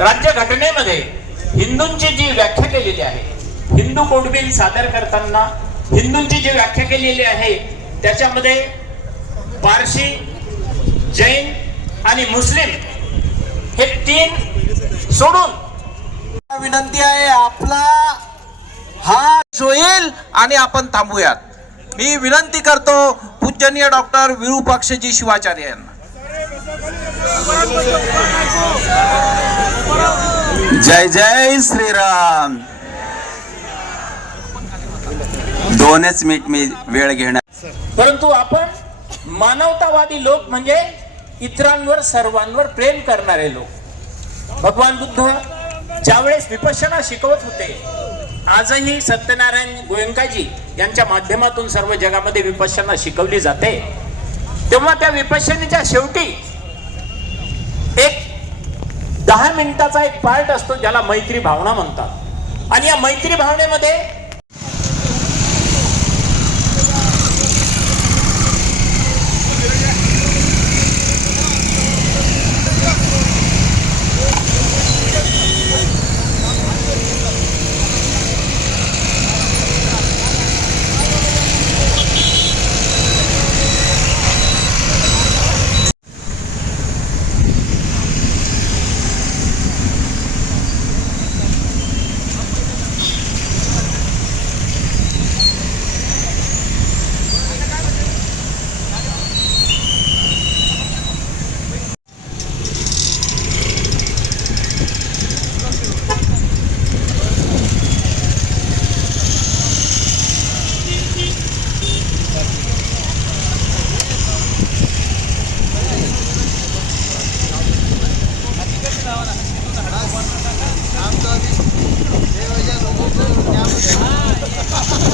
राज्य घटनेमध्ये हिंदूंची जी व्याख्या केलेली आहे हिंदू कोड बिल सादर करताना हिंदूंची जी व्याख्या केलेली आहे त्याच्यामध्ये पारशी जैन आणि मुस्लिम हे तीन सोडून विनंती आहे आपला हा होईल आणि आपण थांबूयात. मी विनंती करतो पूजनीय डॉक्टर विरूपाक्षजी शिवाचार्य यांना. जय जय श्रीराम. दोनच मिनिट मी वेळ घेणार. परंतु आपण मानवतावादी लोक म्हणजे इतरांवर सर्वांवर प्रेम करणारे लोक. भगवान बुद्ध ज्यावेळेस विपश्यना शिकवत होते आजही सत्यनारायण गोयंकाजी यांच्या माध्यमातून सर्व जगामध्ये विपश्यना शिकवली जाते. तेव्हा त्या विपश्यनेच्या शेवटी दहा मिनिटाचा एक पार्ट असतो ज्याला मैत्री भावना म्हणतात. आणि या मैत्री भावनेमध्ये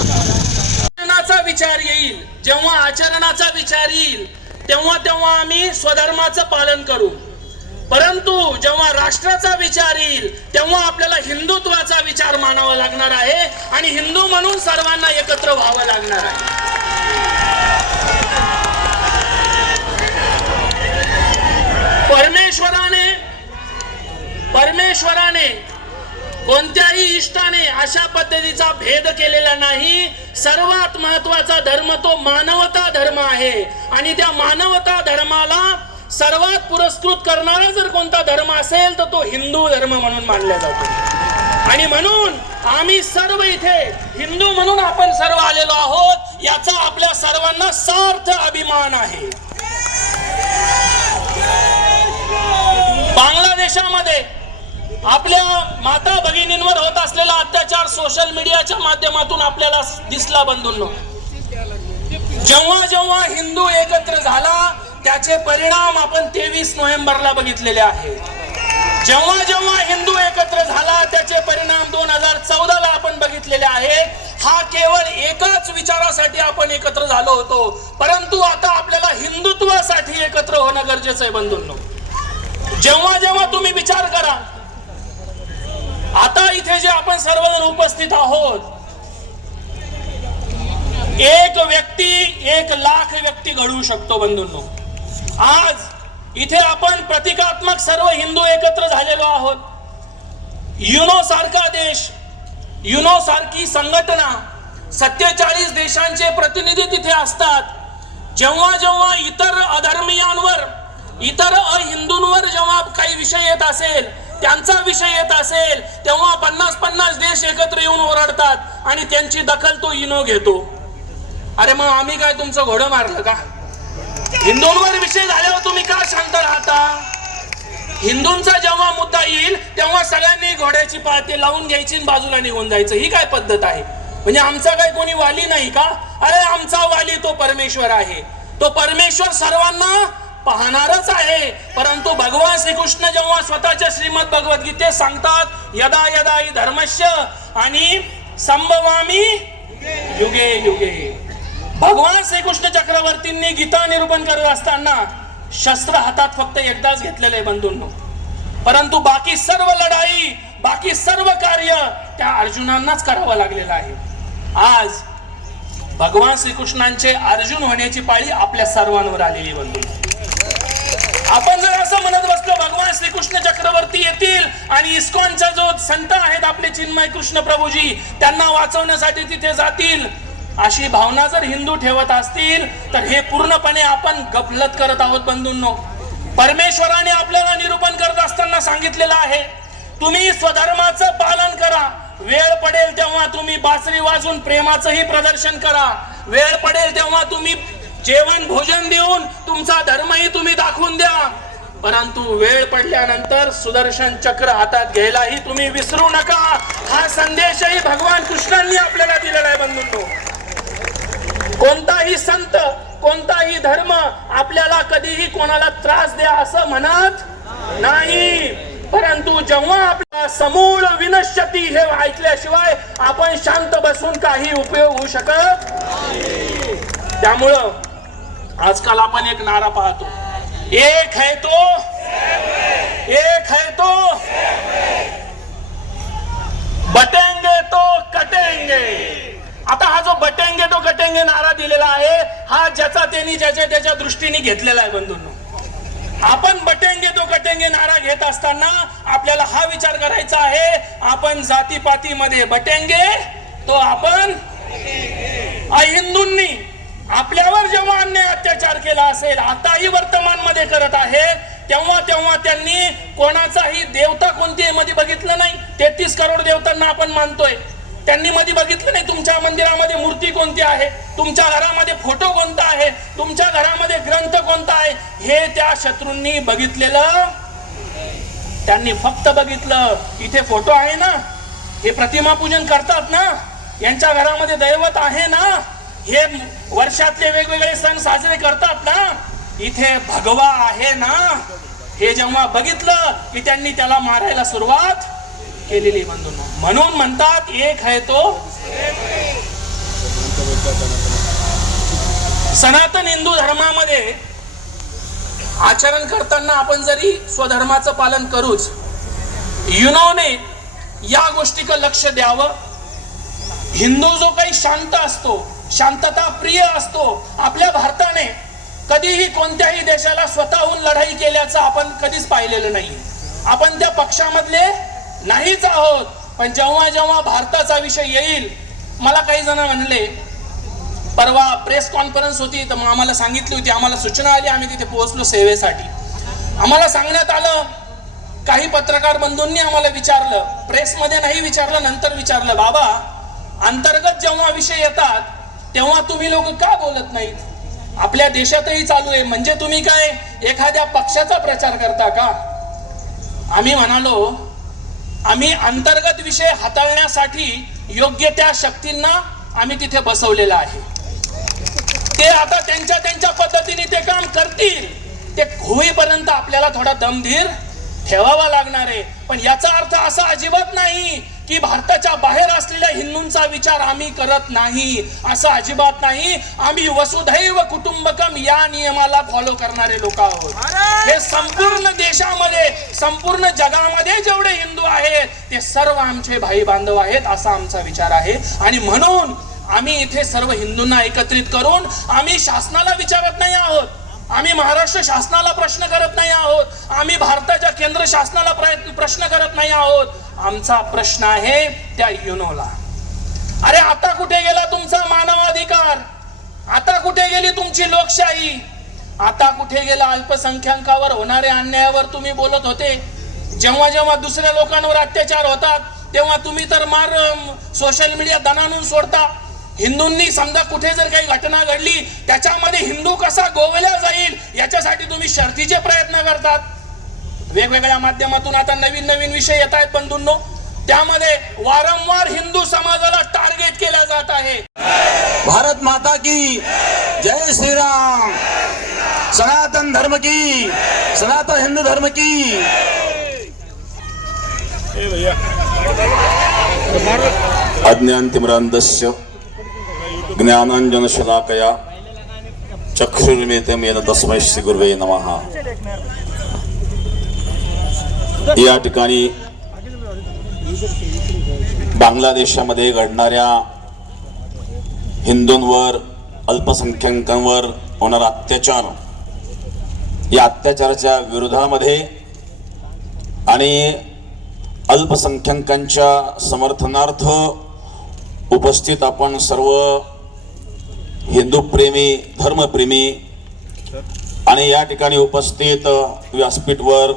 आचरणाचा विचार येईल जेव्हा आचरणाचा विचार येईल तेव्हा तेव्हा आम्ही स्वधर्माचं पालन करू परंतु जेव्हा राष्ट्राचा विचार येईल तेव्हा आपल्याला हिंदुत्वाचा विचार लागणार आहे आणि हिंदू म्हणून सर्वांना एकत्र व्हावं लागणार आहे. परमेश्वराने परमेश्वराने कोणत्याही इष्टाने अशा पद्धतीचा भेद केलेला नाही. सर्वात महत्त्वाचा धर्म तो मानवता धर्म आहे. आणि त्या मानवता धर्माला सर्वात पुरस्कृत करणारा जर कोणता धर्म असेल तर तो हिंदू धर्म म्हणून मानला जातो. आणि म्हणून आम्ही सर्व इथे हिंदू म्हणून आपण सर्व आलेलो आहोत याचा आपल्या सर्वांना सार्थ अभिमान आहे. बांगलादेशामध्ये आपल्या माता भगिनींवर होत असलेला अत्याचार सोशल मीडियाच्या माध्यमातून आपल्याला दिसला बंधूंनो. जेव्हा जेव्हा हिंदू एकत्र झाला त्याचे परिणाम आपण तेवीस नोव्हेंबरला बघितलेले आहेत. जेव्हा जेव्हा हिंदू एकत्र झाला त्याचे परिणाम दोन हजार चौदाला आपण बघितलेले आहेत हा केवळ एकाच विचारासाठी आपण एकत्र झालो होतो. परंतु आता आपल्याला हिंदुत्वासाठी एकत्र होणं गरजेचं आहे बंधूंनो. जेव्हा जेव्हा तुम्ही विचार करा आता इथे जे आपण सर्वजण उपस्थित आहोत एक व्यक्ती एक लाख व्यक्ती घडवू शकतो बंधूंनो. आज इथे आपण प्रतिकात्मक सर्व हिंदू एकत्र झालेलो आहोत. युनो सारखा देश युनो सारखी संघटना सत्तेचाळीस देशांचे प्रतिनिधी तिथे असतात. जेव्हा जेव्हा इतर अधर्मियांवर इतर अहिंदूंवर जेव्हा काही विषय येत असेल त्यांचा विषय येत असेल तेव्हा पन्नास पन्नास देश एकत्र येऊन ओरडतात आणि त्यांची दखल तो इनो घेतो. अरे मग आम्ही काय तुमचं घोडं मारलं का? हिंदूंवर विषय झाल्यावर तुम्ही का शांत राहता? हिंदूंचा जेव्हा मुद्दा येईल तेव्हा सगळ्यांनी घोड्याची पाळते लावून घ्यायची बाजूला निघून जायचं. ही काय पद्धत आहे? म्हणजे आमचा काही कोणी वाली नाही का? अरे आमचा वाली तो परमेश्वर आहे. तो परमेश्वर सर्वांना पाहणारच आहे. परंतु भगवान श्रीकृष्ण जेव्हा स्वतःच्या श्रीमद भगवद्गीतेत सांगतात यदा यदा हि आणि संभवामी युगे युगे. भगवान श्रीकृष्ण चक्रवर्तींनी गीता निरूपण करत असताना शस्त्र हातात फक्त एकदाच घेतलेले बंधूंनो. परंतु बाकी सर्व लढाई बाकी सर्व कार्य त्या अर्जुनांनाच करावं लागलेलं आहे. आज भगवान श्रीकृष्णांचे अर्जुन होण्याची पाळी आपल्या सर्वांवर आलेली बंधू आपण जर असं म्हणत बसलो भगवान श्रीकृष्ण चक्रवर्ती येतील आणि इस्कॉनचा जो संत आहेत आपले चिन्मय कृष्ण प्रभूजी त्यांना वाचवण्यासाठी तिथे जातील अशी भावना जर हिंदू ठेवत असतील तर हे पूर्णपणे आपण गफलत करत आहोत बंधूंनो. परमेश्वराने आपल्याला निरूपण करत असताना सांगितलेलं आहे तुम्ही स्वधर्माचं पालन करा. वेळ पडेल तेव्हा तुम्ही बासरी वाजून प्रेमाचंही प्रदर्शन करा. वेळ पडेल तेव्हा तुम्ही जेवण भोजन देऊन तुमचा धर्मही तुम्ही दाखवून द्या. परंतु वेळ पडल्यानंतर सुदर्शन चक्र हातात घ्यायलाही तुम्ही विसरू नका. हा संदेशही भगवान कृष्णांनी आपल्याला दिलेला आहे बंधूंनो. कोणताही संत कोणताही धर्म आपल्याला कधीही कोणाला त्रास द्या असं म्हणत नाही. परंतु जेव्हा आपला समूळ विनश्यती हे ऐकल्याशिवाय आपण शांत बसून काही उपयोग होऊ शकत त्यामुळं आजकाल आपण एक नारा पाहतो. एक है तो एक है तो. बटेंगे तो कटेंगे. आता हा जो बटेंगे तो कटेंगे नारा दिलेला आहे हा ज्याचा त्यांनी ज्याच्या त्याच्या दृष्टीने घेतलेला आहे बंधूंनो. आपण बटेंगे तो कटेंगे नारा घेत असताना आपल्याला हा विचार करायचा आहे आपण जातीपातीमध्ये बटेंगे तो आपण हिंदूंनी आपल्यावर जेव्हा अन्याय अत्याचार केला असेल आताही वर्तमानमध्ये करत आहे तेव्हा तेव्हा त्यांनी कोणाचाही देवता कोणती मध्ये बघितलं नाही. तेहतीस करोड देवतांना आपण मानतोय. त्यांनी मध्ये बघितलं नाही तुमच्या मंदिरामध्ये मूर्ती कोणती आहे? तुमच्या घरामध्ये फोटो कोणता आहे? तुमच्या घरामध्ये ग्रंथ कोणता आहे? हे त्या शत्रूंनी बघितलेलं त्यांनी फक्त बघितलं इथे फोटो आहे ना? हे प्रतिमा पूजन करतात ना? यांच्या घरामध्ये दैवत आहे ना? हे वर्षातले वेगवेगळे सण साजरे करतात ना? इथे भगवा आहे ना? हे जेव्हा बघितलं की त्यांनी त्याला मारायला सुरुवात केलेली बंधूंनो. म्हणून म्हणतात एक आहे तो सनातन हिंदू धर्मामध्ये आचरण करताना आपण जरी स्वधर्माचं पालन करूच युनोने या गोष्टीकडे लक्ष द्यावं. हिंदू जो काही शांत असतो शांतता प्रिय असतो आपल्या भारताने कधीही कोणत्याही देशाला स्वतःहून लढाई केल्याचं आपण कधीच पाहिलेलं नाही आपण त्या पक्षामधले नाहीच आहोत. पण जेव्हा जेव्हा भारताचा विषय येईल मला काही जण म्हणले परवा प्रेस कॉन्फरन्स होती तर मग आम्हाला सांगितली होती आम्हाला सूचना आली आम्ही तिथे पोहोचलो सेवेसाठी. आम्हाला सांगण्यात आलं काही पत्रकार बंधूंनी आम्हाला विचारलं प्रेसमध्ये नाही विचारलं नंतर विचारलं बाबा अंतर्गत जेव्हा विषय येतात तेव्हा तुम्ही लोक का बोलत नाहीत? आपल्या देशातही चालू आहे म्हणजे तुम्ही काय एखाद्या पक्षाचा प्रचार करता का? आम्ही म्हणालो आम्ही अंतर्गत विषय हाताळण्यासाठी योग्य त्या शक्तींना आम्ही तिथे बसवलेलं आहे. ते आता त्यांच्या त्यांच्या पद्धतीने ते काम करतील. ते होईपर्यंत आपल्याला थोडा दमधीर ठेवावा लागणार आहे. पण याचा अर्थ असा अजिबात नाही की भारताच्या बाहेर असलेल्या हिंदूंचा विचार आम्ही करत नाही असं अजिबात नाही. आम्ही वसुधैव कुटुंबकम या नियमाला फॉलो करणारे लोक आहोत. हे संपूर्ण देशामध्ये संपूर्ण जगामध्ये जेवढे हिंदू आहेत ते सर्व आमचे भाई बांधव आहेत असा आमचा विचार आहे. आणि म्हणून आम्ही इथे सर्व हिंदूंना एकत्रित करून आम्ही शासनाला विचारत नाही आहोत. आम्ही महाराष्ट्र शासनाला प्रश्न करत नाही आहोत. आम्ही भारताच्या केंद्र शासनाला प्रश्न करत नाही आहोत. आमचा प्रश्न आहे त्या युनोला. अरे आता कुठे गेला तुमचा मानवाधिकार? आता कुठे गेली तुमची लोकशाही? आता कुठे गेला अल्पसंख्याकावर होणाऱ्या अन्यायावर तुम्ही बोलत होते? जेव्हा जेव्हा दुसऱ्या लोकांवर अत्याचार होतात तेव्हा तुम्ही तर मार सोशल मीडिया दणानून सोडता. हिंदूंनी समजा कुठे जर काही घटना घडली त्याच्यामध्ये हिंदू कसा गोवल्या जाईल याच्यासाठी तुम्ही शर्थीचे प्रयत्न करतात. वेगवेगळ्या माध्यमातून आता नवीन नवीन विषय येत आहेत बंधूंनो. त्यामध्ये वारंवार हिंदू समाजाला टार्गेट केल्या जात आहे. भारत माता की जय श्री राम सनातन धर्म की सनातन हिंदू धर्म की. अज्ञानतिमिरान्धस्य ज्ञानाञ्जनशलाकया चक्षुर्मिलितं येन तस्मै श्रीगुर्वे नमः। या ठिकाणी बांगलादेशामध्ये घडणाऱ्या हिंदूंवर अल्पसंख्याकांवर होणारा अत्याचार या अत्याचाराच्या विरोधामध्ये आणि अल्पसंख्याकांच्या समर्थनार्थ उपस्थित आपण सर्व हिंदूप्रेमी धर्मप्रेमी आणि या ठिकाणी उपस्थित व्यासपीठवर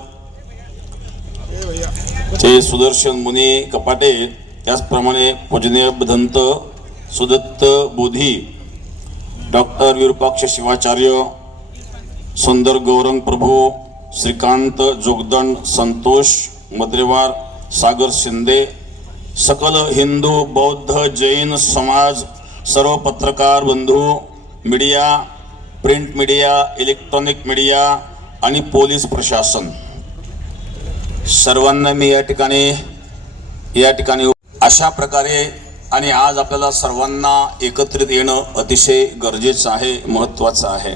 चे सुदर्शन मुनी कपाटे त्याचप्रमाणे पूजनीय बदंत सुदत्त बोधी डॉक्टर विरूपाक्ष शिवाचार्य सुंदर गौरंग प्रभू श्रीकांत जोगदंड संतोष मद्रेवार सागर शिंदे सकल हिंदू बौद्ध जैन समाज सर्व पत्रकार बंधू media print media electronic media आणि पोलीस प्रशासन. सर्वांना मी या ठिकाणी या ठिकाणी अशा प्रकारे आणि आज आपल्याला सर्वांना एकत्रित येणं अतिशय गरजेचं आहे महत्वाचं आहे.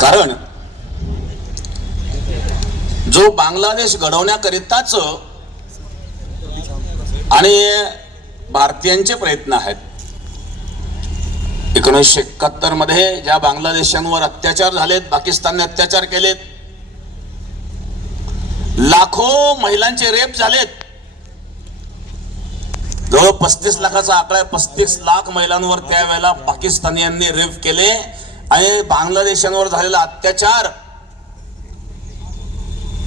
कारण जो बांगलादेश घडवण्याकरिताच आणि भारतीयांचे प्रयत्न आहेत एकोणीसशे एकाहत्तरमध्ये ज्या बांगलादेशांवर अत्याचार झालेत पाकिस्तानने अत्याचार केलेत लाखो महिलांचे रेप झालेत. जवळ पस्तीस लाखाचा आकडा आहे. पस्तीस लाख महिलांवर त्यावेळेला पाकिस्तानियांनी रेप केले आणि बांगलादेशांवर झालेला अत्याचार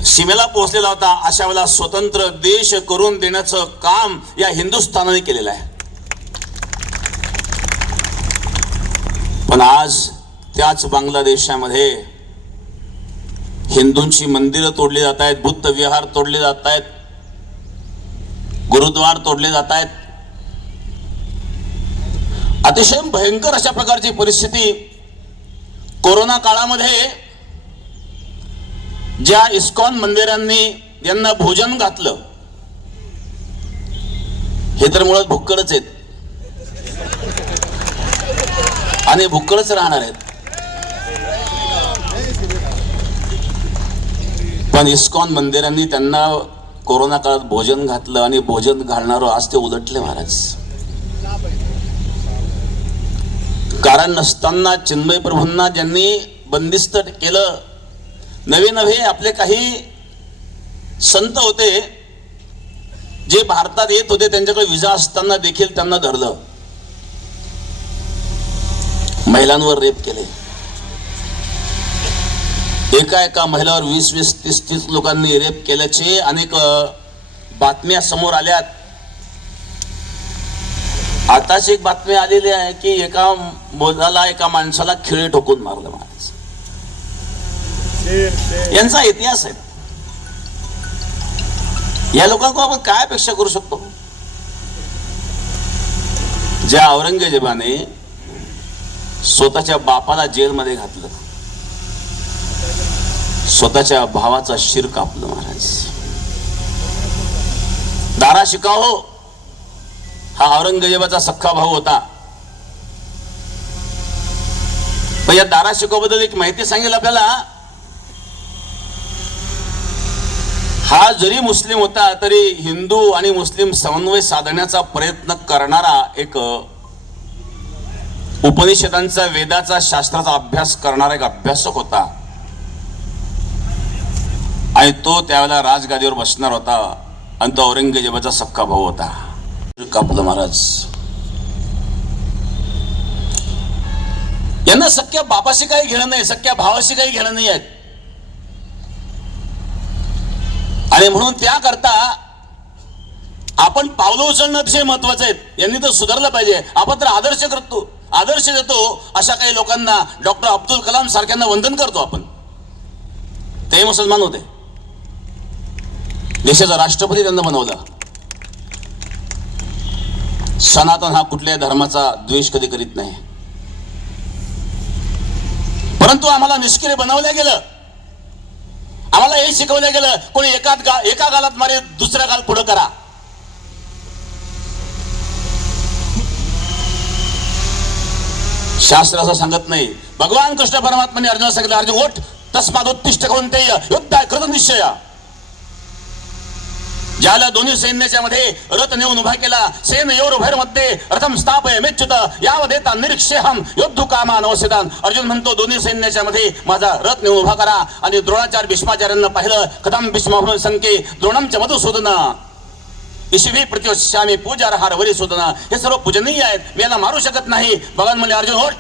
सीमेला पोहोचलेला होता. अशा वेळेला स्वतंत्र देश करून देण्याचं काम या हिंदुस्थानाने केलेलं आहे. पण आज त्याच बांगलादेशामध्ये हिंदूंची मंदिरं तोडली जात आहेत बुद्ध विहार तोडले जात आहेत गुरुद्वार तोडले जात आहेत. अतिशय भयंकर अशा प्रकारची परिस्थिती कोरोना काळामध्ये ज्या इस्कॉन मंदिरांनी यांना भोजन घातलं हे तर मुळात भुक्कडच आहेत. आणि भुक्कडच राहणार आहेत. पण इस्कॉन मंदिरांनी त्यांना कोरोना काळात भोजन घातलं आणि भोजन घालणारं आज ते उलटले महाराज. कारण नसताना चिन्मय प्रभूंना ज्यांनी बंदिस्त केलं नवे नवे आपले काही संत होते जे भारतात येत होते त्यांच्याकडे विजा असताना देखील त्यांना धरलं. महिलांवर रेप केले. एका एका महिलावर वीस वीस तीस तीस लोकांनी रेप केल्याचे अनेक बातम्या समोर आल्यात. आताच एक बातमी आलेली आहे की एका मुलाला एका माणसाला खिळे ठोकून मारलं महाराज यांचा इतिहास आहे. या लोकांकडून आपण काय अपेक्षा करू शकतो? ज्या औरंगजेबाने स्वतःच्या बापाला जेलमध्ये घातलं. स्वतःच्या भावाचा शिर कापलं महाराज. दारा शिकाहो हा औरंगजेबाचा सख्खा भाऊ होता. पण या दारा शिकाबद्दल एक माहिती सांगेल आपल्याला? हा जरी मुस्लिम होता तरी हिंदू आणि मुस्लिम समन्वय साधण्याचा प्रयत्न करणारा एक उपनिषदांचा वेदाचा शास्त्राचा अभ्यास करणारा एक अभ्यासक होता. आणि तो त्यावेळेला राजगादीवर बसणार होता. आणि तो औरंगजेबाचा सक्का भाऊ होता. कापलं महाराज. यांना सख्या बापाशी काही घेणं नाही सख्या भावाशी काही घेणं नाही आहेत. आणि म्हणून त्याकरता आपण पावलं उचलणं अतिशय महत्वाचं आहे. यांनी तर सुधारलं पाहिजे. आपण तर आदर्श करतो आदर्श देतो अशा काही लोकांना डॉक्टर अब्दुल कलाम सारख्यांना वंदन करतो आपण. ते मुसलमान होते. देशाचा राष्ट्रपती त्यांना बनवला. सनातन हा कुठल्याही धर्माचा द्वेष कधी करीत नाही. परंतु आम्हाला निष्क्रिय बनवलं गेलं. आम्हाला हे शिकवलं गेलं कोणी एकात गा एका गालात मारे दुसऱ्या गाल पुढं करा. शास्त्र असं सांगत नाही. भगवान कृष्ण परमात्माने अर्जुन सांगितलं अर्जुन ओठ तस्मात उत्तिष्ठ कोणते युद्ध कृत निश्चय ज्याला दोन्ही सैन्याच्या मध्ये रथ नेऊन उभा केला सेन योर भैरमध्ये रथम स्थाप मेच्युत याव देता निरीक्षेहम योद्धू कामा नवसेदान अर्जुन म्हणतो दोन्ही सैन्याच्या मध्ये माझा रथ नेऊन उभा करा आणि द्रोणाचार्य भीष्माचार्यांना पाहिलं कथम भीष्मा संके द्रोणमच्या मधुसूदन ईशिवी प्रतिवश्यामी पूजा हार वरी सुदना. हे सर्व पूजनीय आहेत मी यांना मारू शकत नाही. भगवान म्हणले अर्जुन होट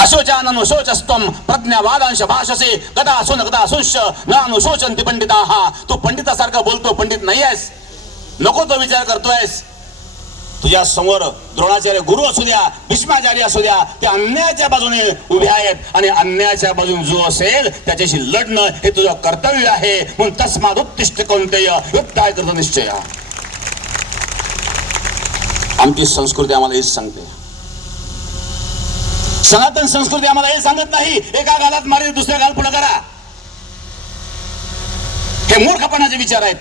अशोचानन शोचस्तम प्रज्ञावादांश भाषसे कदा सुन कदा असूंश न अनुशोचंती पंडिता हा तू पंडितासारखा बोलतो पंडित नाही आहेस नको तो विचार करतोयस तुझ्या समोर द्रोणाचार्य गुरु असू द्या भीष्माचार्य असू द्या ते अन्यायाच्या बाजूने उभे आहेत आणि अन्यायाच्या बाजूने जो असेल त्याच्याशी लढणं हे तुझं कर्तव्य आहे. म्हणून तस्माद उत्तिष्ठ कोणतेय युक्ताय करतो निश्चय. आमची संस्कृती आम्हाला हेच सांगते. सनातन संस्कृती आम्हाला हे सांगत नाही. एका गालात मारी दुसऱ्या गाल पुढे करा. हे मूर्खपणाचे विचार आहेत.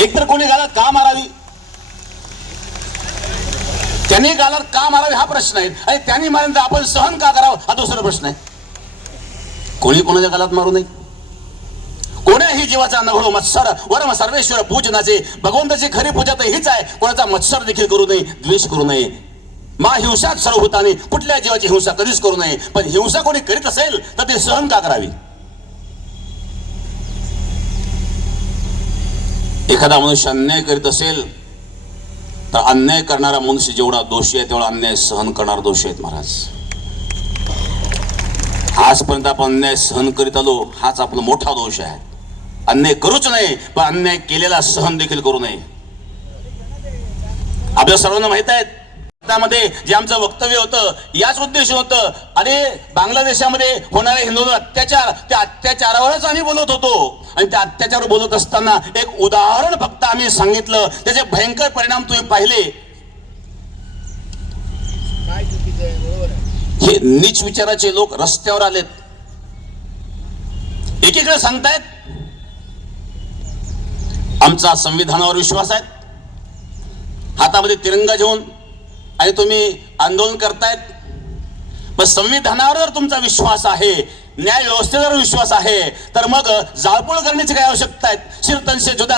एकतर कोणी गालात का मारावी? त्यांनी गालात का मारावी हा प्रश्न आहे. आणि त्यांनी मारल्यानंतर आपण सहन का करावं हा दुसरा प्रश्न आहे. कोणी कोणाच्या गालात मारू नये? कोण्याही जीवाचा नघळो मत्सर वरम सर्वेश्वर पूजनाचे भगवंताची खरी पूजा तर हीच आहे. कोणाचा मत्सर देखील करू नये द्वेष करू नये. मा हिंसा सर्व होताने कुठल्या जीवाची हिंसा कधीच करू नये. पण हिंसा कोणी करीत असेल तर ते सहन का करावी? एखादा मनुष्य अन्याय करीत असेल तर अन्याय करणारा मनुष्य जेवढा दोषी आहे तेवढा अन्याय सहन करणारा दोषी आहेत महाराज. आजपर्यंत आपण अन्याय सहन करीत आलो हाच आपला मोठा दोष आहे. अन्याय करूच नये पण अन्याय केलेला सहन देखील करू नये. आपल्या सर्वांना माहीत आहे त्यामध्ये जे आमचं वक्तव्य होतं याच उद्देश होतं. अरे बांगलादेशामध्ये होणारे हिंदू अत्याचार त्या अत्याचारावरच आम्ही बोलत होतो. आणि त्या अत्याचार बोलत असताना एक उदाहरण फक्त आम्ही सांगितलं. त्याचे भयंकर परिणाम तुम्ही पाहिले. हे नीच विचाराचे लोक रस्त्यावर आलेत. एकीकडे सांगतायत आमचा संविधानावर विश्वास आहे. हातामध्ये तिरंगा घेऊन आणि तुम्ही आंदोलन करतायत. मग संविधानावर जर तुमचा विश्वास आहे न्याय व्यवस्थेवर विश्वास आहे तर मग जाळपोळ करण्याची काय आवश्यकता आहे शिरतनशे जुदा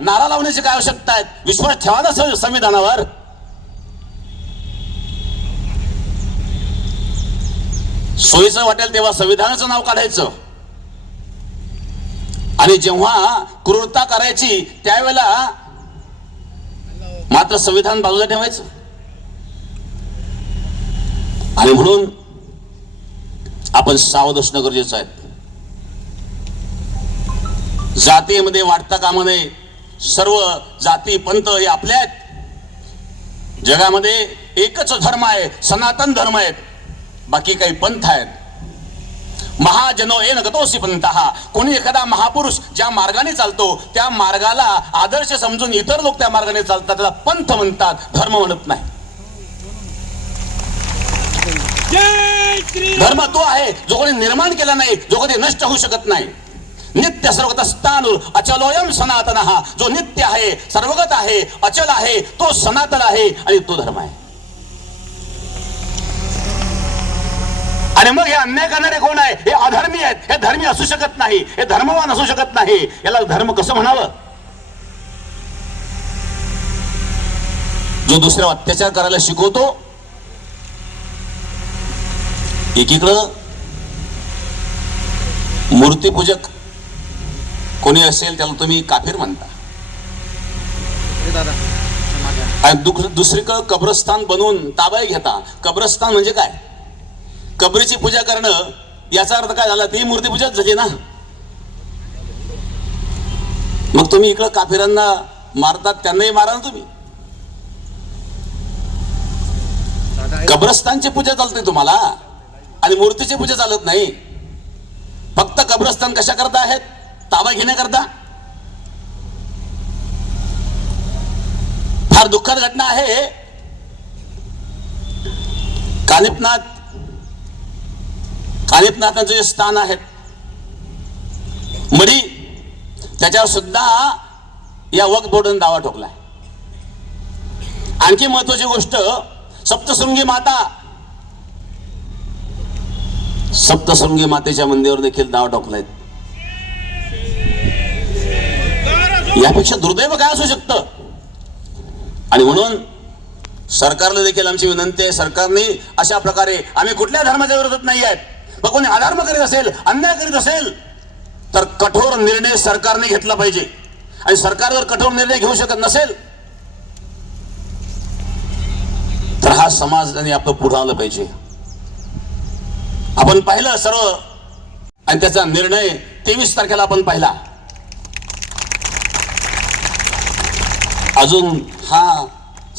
नारा लावण्याची काय आवश्यकता आहे विश्वास ठेवा ना संविधानावर. सोयीचं वाटेल तेव्हा संविधानाचं नाव काढायचं. आणि जेव्हा क्रूरता करायची त्यावेळेला मात्र संविधान बाजूला ठेवायचं. आणि म्हणून आपण सावध असणं गरजेचं आहे जातीमध्ये वाटता कामा नये सर्व जाती पंत हे आपल्या आहेत. जगामध्ये एकच धर्म आहे सनातन धर्म आहेत. बाकी काही पंथ आहेत. महाजनो एन गतोसी पंथ. हा कोणी एखादा महापुरुष ज्या मार्गाने चालतो त्या मार्गाला आदर्श समजून इतर लोक त्या मार्गाने चालतात त्याला पंथ म्हणतात धर्म म्हणत नाही. धर्म तो आहे जो कोणी निर्माण केला नाही जो कधी नष्ट होऊ शकत नाही. नित्य सर्वगत स्थान अचलोयम सनातन. हा जो नित्य आहे सर्वगत आहे अचल आहे तो सनातन आहे आणि तो धर्म आहे. आणि मग हे अन्याय करणारे कोण आहे? हे अधर्मी आहेत. हे धर्मी असू शकत नाही. हे धर्मवान असू शकत नाही. याला धर्म कसं म्हणावं? जो दुसऱ्या अत्याचार करायला शिकवतो एकीकडं मूर्तीपूजक कोणी असेल त्याला तुम्ही काफीर म्हणता. आणि दुख- दुसरीकडं कब्रस्तान बनवून ताबाई घेता. कब्रस्तान म्हणजे काय? कबरीची पूजा करणं याचा अर्थ काय झाला? ती मूर्तीपूजाच झाली ना? मग तुम्ही इकडं काफिरांना मारतात त्यांनाही मारा ना तुम्ही. कब्रस्तानची पूजा चालते तुम्हाला. आणि मूर्तीची पूजा चालत नाही. फक्त कब्रस्तान कशा करता आहेत? ताबा घेण्याकरता फार दुःखद घटना आहे. कालिपनाथ कानिपनाथांचे जे स्थान आहेत मडी त्याच्यावर सुद्धा या वक बोर्डन दावा ठोकलाय. आणखी महत्वाची गोष्ट सप्तशृंगी माता सप्तशृंगी मातेच्या मंदिरावर देखील नाव ठोकलाय यापेक्षा दुर्दैव काय असू शकतं? आणि म्हणून सरकारला देखील आमची विनंती आहे सरकारने अशा प्रकारे आम्ही कुठल्या धर्माच्या विरोधात नाही आहेत. मग कोणी अधर्म करीत असेल अन्याय करीत असेल तर कठोर निर्णय सरकारने घेतला पाहिजे. आणि सरकार जर कठोर निर्णय घेऊ शकत नसेल तर हा समाज त्यांनी आपलं पुढं आलं पाहिजे. आपण पाहिलं सर्व. आणि त्याचा निर्णय तेवीस तारखेला आपण पाहिला. अजून हा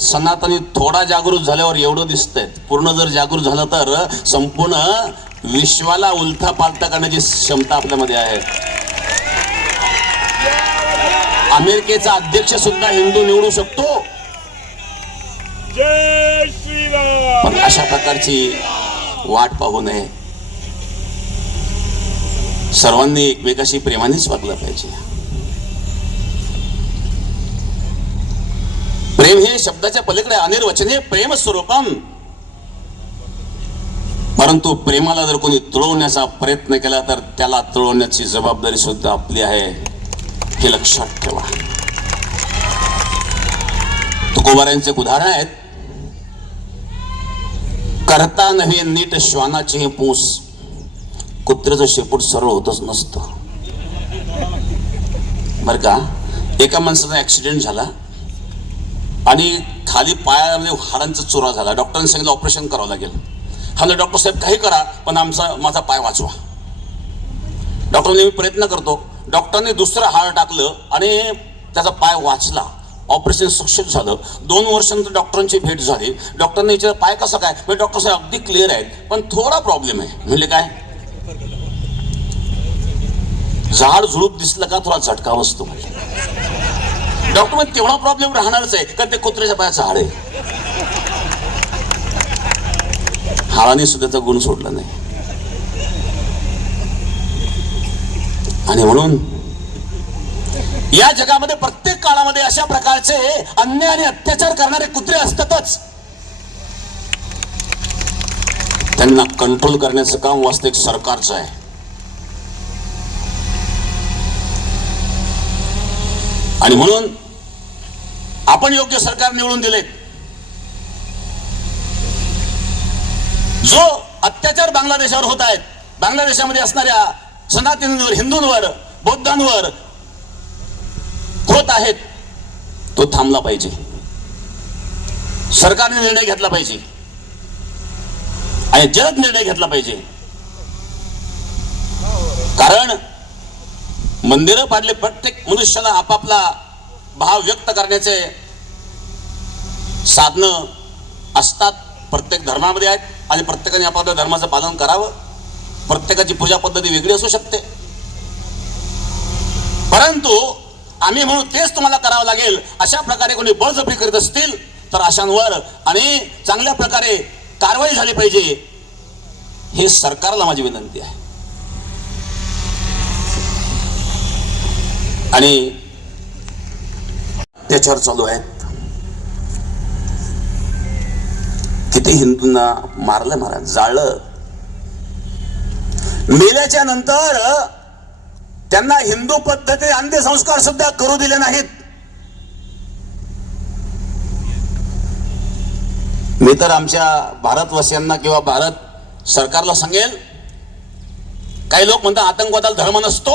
सनातनी थोडा जागृत झाल्यावर एवढं दिसतंय. पूर्ण जर जागृत झालं तर संपूर्ण विश्वाला उलथा पालथा करण्याची क्षमता आपल्यामध्ये आहे. अमेरिकेचा अध्यक्ष सुद्धा हिंदू निवडू शकतो. पण अशा प्रकारची वाट पाहू नये. सर्वांनी एकमेकाशी प्रेमानेच वागलं पाहिजे. प्रेम हे शब्दाच्या पलीकडे अनिर्वचनीय प्रेम स्वरूपम परंतु प्रेमाला जर कोणी तुळवण्याचा प्रयत्न केला तर त्याला तुळवण्याची जबाबदारी सुद्धा आपली आहे हे लक्षात ठेवा. तुकोबारांचे उदाहरण आहेत. करता नव्हे नीट श्वानाची हे पूस. कुत्र्याचं शेपूट सरळ होतच नसतं. बरं का? एका माणसाचा ॲक्सिडेंट झाला आणि खाली पायामध्ये हाडांचा चुरा झाला. डॉक्टरांनी सांगितलं ऑपरेशन करावं लागेल. हा डॉक्टर साहेब काही करा पण आमचा माझा पाय वाचवा. डॉक्टर नेहमी प्रयत्न करतो. डॉक्टरने दुसरं हाड टाकलं आणि त्याचा पाय वाचला. ऑपरेशन सक्सेस झालं. दोन वर्षानंतर डॉक्टरांची भेट झाली. डॉक्टरने विचारलं पाय कसा काय? म्हणजे डॉक्टर साहेब अगदी क्लिअर आहेत पण थोडा प्रॉब्लेम आहे. म्हणजे काय? झाड झुडूप दिसलं का थोडा झटका बसतो म्हणजे? डॉक्टर म्हणजे तेवढा प्रॉब्लेम राहणारच आहे का ते कुत्र्याच्या पायाचं झाड आहे. हाळाने सुद्धा त्याचा गुण सोडला नाही. आणि म्हणून या जगामध्ये प्रत्येक काळामध्ये अशा प्रकारचे अन्याय आणि अत्याचार करणारे कुत्रे असतातच. त्यांना कंट्रोल करण्याचं काम वास्तविक सरकारचं आहे. आणि म्हणून आपण योग्य सरकार निवडून दिले. जो अत्याचार बांगलादेशावर होत आहेत बांगलादेशामध्ये असणाऱ्या सनातनींवर हिंदूंवर बौद्धांवर होत आहेत तो थांबला पाहिजे. सरकारने निर्णय घेतला पाहिजे. आणि जलद निर्णय घेतला पाहिजे. कारण मंदिरं पाडले प्रत्येक मनुष्याला आपापला भाव व्यक्त करण्याचे साधनं असतात. प्रत्येक धर्मामध्ये आहेत आणि प्रत्येकाने आपापल्या धर्माचं पालन करावं. प्रत्येकाची पूजा पद्धती वेगळी असू शकते. परंतु आम्ही म्हणून तेच तुम्हाला करावं लागेल. अशा प्रकारे कोणी बळजबरी करीत असतील तर अशांवर आणि चांगल्या प्रकारे कारवाई झाली पाहिजे. हे सरकारला माझी विनंती आहे. आणि त्याच्यावर चालू आहेत. किती हिंदूंना मारलं मारा जाळलं. मेल्याच्या नंतर त्यांना हिंदू पद्धती अंत्यसंस्कार सुद्धा करू दिले नाहीत. मी तर आमच्या भारतवासियांना किंवा भारत सरकारला सांगेल काही लोक म्हणतात आतंकवादाला धर्म नसतो.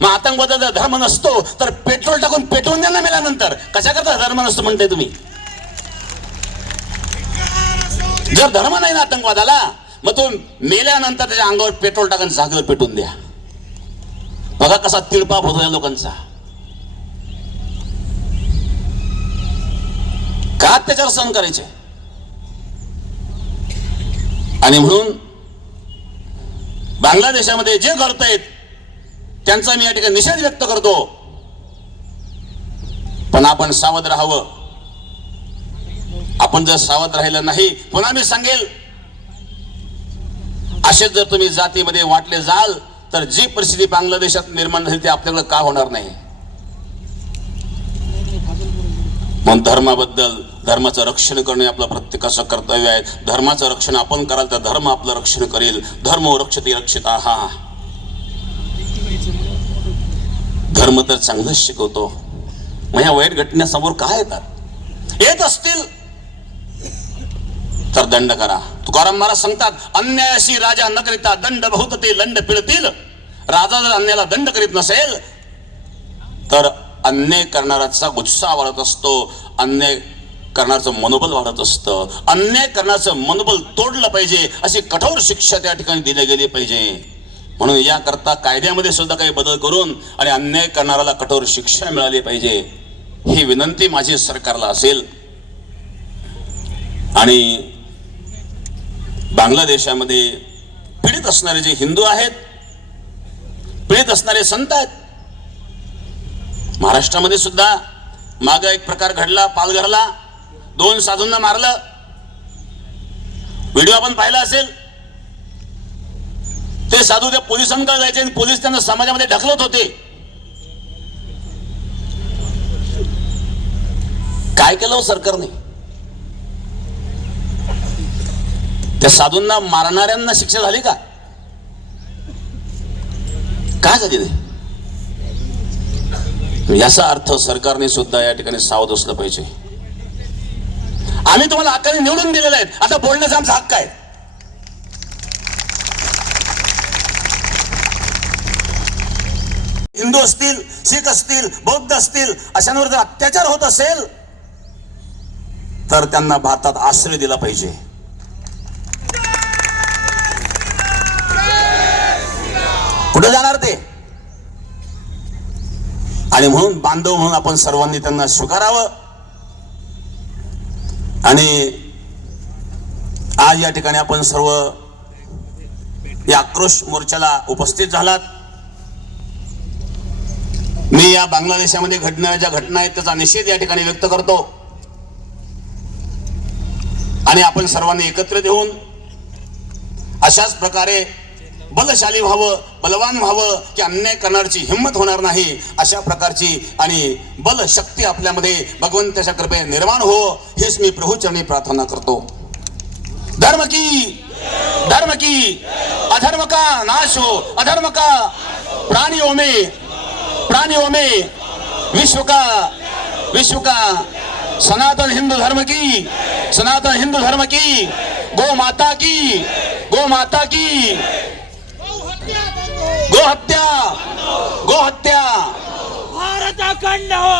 मग आतंकवादाचा धर्म नसतो तर पेट्रोल टाकून पेटवून द्या ना मेल्यानंतर कशा करता धर्म नसतो म्हणताय तुम्ही? जर धर्म नाही ना आतंकवादाला मग तो मेल्यानंतर त्याच्या अंगावर पेट्रोल टाकून जागेवर पेटून द्या. बघा कसा तिळपाप होतो या लोकांचा. का त्याच्यावर सहन करायचे? आणि म्हणून बांगलादेशामध्ये जे घडतायत त्यांचा मी या ठिकाणी निषेध व्यक्त करतो. पण आपण सावध राहावं. आपण जर सावध राहिलं नाही पुन्हा मी सांगेल. असेच जर तुम्ही जातीमध्ये वाटले जाल तर जी परिस्थिती बांगलादेशात निर्माण झाली ती आपल्याकडे का होणार नाही? पण धर्माबद्दल धर्माचं रक्षण करणे आपलं प्रत्येकाचं कर्तव्य आहे. धर्माचं रक्षण आपण कराल तर धर्म आपलं रक्षण करेल. धर्म रक्षते रक्षिता हा. धर्म तर चांगलंच शिकवतो. मग ह्या वाईट घटनेसमोर काय येतात? येत असतील. तर दंड करा. तुकाराम महाराज सांगतात अन्यायाशी राजा न करिता दंड बहुत ते दंड पिळतील. राजा जर अन्याला दंड करीत नसेल तर अन्याय करणाऱ्याचा गुस्सा वाढत असतो. अन्याय करण्याचं मनोबल वाढत असतं. अन्याय करण्याचं मनोबल तोडलं पाहिजे. अशी कठोर शिक्षा त्या ठिकाणी दिली गेली पाहिजे. म्हणून याकरता कायद्यामध्ये सुद्धा काही बदल करून आणि अन्याय करणाऱ्याला कठोर शिक्षा मिळाली पाहिजे ही विनंती माझी सरकारला असेल. आणि बांगलादेशामध्ये पीडित असणारे जे हिंदू आहेत पीडित असणारे संत आहेत महाराष्ट्रामध्ये सुद्धा माग एक प्रकार घडला पालघरला दोन साधूंना मारलं. व्हिडिओ आपण पाहिला असेल ते साधू त्या पोलिसांकडे जायचे आणि पोलीस त्यांना समाजामध्ये ढकलत होते. काय केलं हो सरकारने? त्या साधूंना मारणाऱ्यांना शिक्षा झाली का? काय झाली नाही? याचा अर्थ सरकारने सुद्धा या ठिकाणी सावध असलं पाहिजे. आम्ही तुम्हाला हक्काने निवडून दिलेले आहेत. आता बोलण्याचा आमचा हक्क आहे. हिंदू असतील शीख असतील बौद्ध असतील अशांवर जर अत्याचार होत असेल तर त्यांना भारतात आश्रय दिला पाहिजे. कुठे जाणार ते? आणि म्हणून बांधव म्हणून आपण सर्वांनी त्यांना स्वीकारावं. आणि आज या ठिकाणी आपण सर्व या आक्रोश मोर्चाला उपस्थित झालात. मी या बांगलादेशामध्ये घडणाऱ्या ज्या घटना आहेत त्याचा निषेध या ठिकाणी व्यक्त करतो. आणि आपण सर्वांनी एकत्र येऊन अशाच प्रकारे बलशाली व्हावं बलवान व्हावं की अन्याय करणारची हिंमत होणार नाही अशा प्रकारची आणि बल शक्ती आपल्यामध्ये भगवंताच्या कृपे निर्माण हो हेच मी प्रभूचरणी प्रार्थना करतो. धर्म की धर्म की अधर्म का नाश हो अधर्म का प्राणियों में దానివమే విశ్వక విశ్వక సనాతన హిందూ ధర్మకి సనాతన హిందూ ధర్మకి గోమాతాకి గోమాతాకి गोहत्या गोहत्या भारत अखंड हो